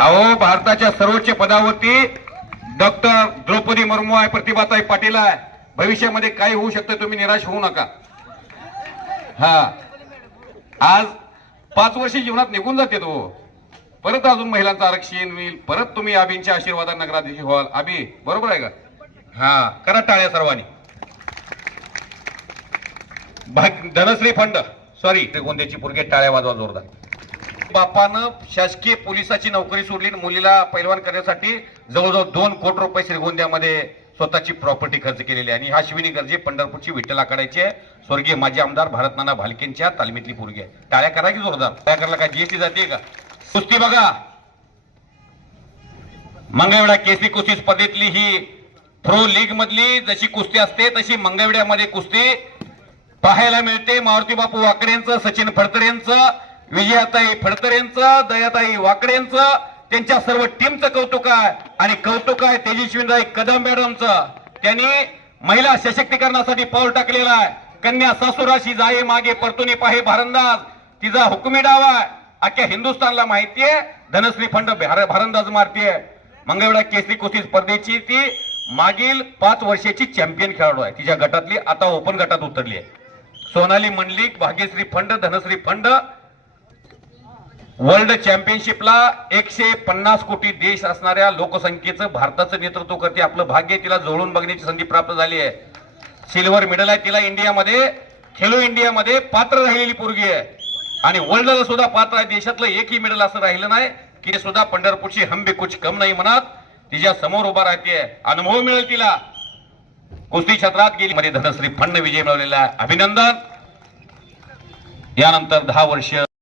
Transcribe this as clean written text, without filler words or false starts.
अहो भारताच्या सर्वोच्च पदावरती डॉक्टर द्रौपदी मुर्मू आहे, प्रतिभाताई पाटील आहे. भविष्यामध्ये काय होऊ शकतं तुम्ही निराश होऊ नका. हा आज 5 वर्ष जीवनात निघून जाते तो, परत अजून महिलांचं आरक्षण होईल, परत तुम्ही अभिंच्या आशीर्वादात नगराध्यक्ष व्हाल. अभि बरोबर आहे का? हा करा टाळ्या सर्वांनी. धनश्री फंड सॉरी गोंद्याची पोरगी टाळ्या वाजवा जोरदार. बापानं शासकीय पोलिसाची नोकरी सोडली, मुलीला पैलवान करण्यासाठी जवळजवळ 2 कोटी रुपये श्रीगोंद्यामध्ये स्वतःची प्रॉपर्टी खर्च केलेली आहे. आणि हा अश्विनी गर्जे पंढरपूरची विठ्ठल आखाड्याचे स्वर्गीय माजी आमदार भारतनाना भालकेंच्या तालमीतली पोरगी आहे. टाळ्या करा की जोरदार. टाळ्या करायला काय जीएसटी जाते का? कुस्ती बघा, मंगळवेढा केसरी कुस्ती स्पर्धेतली ही प्रो लीग मधली जशी कुस्ती असते तशी मंगळवेढ्यामध्ये कुस्ती पाहायला मिळते. मारुती बापू वाकडेंचं, सचिन फडतरेंचं, विजयाताई फडतरेंचं, दयाताई वाकडेंचं, त्यांच्या सर्व टीमचं कौतुक आहे. आणि कौतुक आहे तेजस्विनीताई कदम मॅडमचं. त्यांनी महिला सशक्तीकरणासाठी पाऊल टाकलेलं आहे. कन्या सासुराशी जाये मागे परतुनी पाहे भारंदाज तिचा हुकुमी डाव आहे. अख्ख्या हिंदुस्थानला माहितीये धनश्री फंड भारंदाज मारतीये. मंगळवेढा केसरी कुस्ती स्पर्धेची ती मागील 5 वर्षाची चॅम्पियन खेळाडू आहे. तिच्या गटातली आता ओपन गटात उतरली आहे. सोनाली मंडलिक, भाग्यश्री फंड, धनश्री फंड वर्ल्ड चॅम्पियनशिपला 150 कोटी देश असणाऱ्या लोकसंख्येचं भारताचं नेतृत्व करते. आपलं भाग्य तिला जवळून बघण्याची संधी प्राप्त झाली आहे. सिल्वर मेडल आहे तिला इंडियामध्ये, खेलो इंडियामध्ये पात्र राहिलेली पोरगी आहे. आणि वर्ल्डला सुद्धा पात्र आहे. देशातलं एकही मेडल असं राहिलं नाही की सुद्धा पंढरपूरची हम भी कुछ कम नाही म्हणत तिच्या समोर उभा राहते. अनुभव मिळेल तिला. कुस्ती क्षेत्रात गेली मध्ये धनश्री फंड विजय मिळवलेला आहे. अभिनंदन. यानंतर 10 वर्ष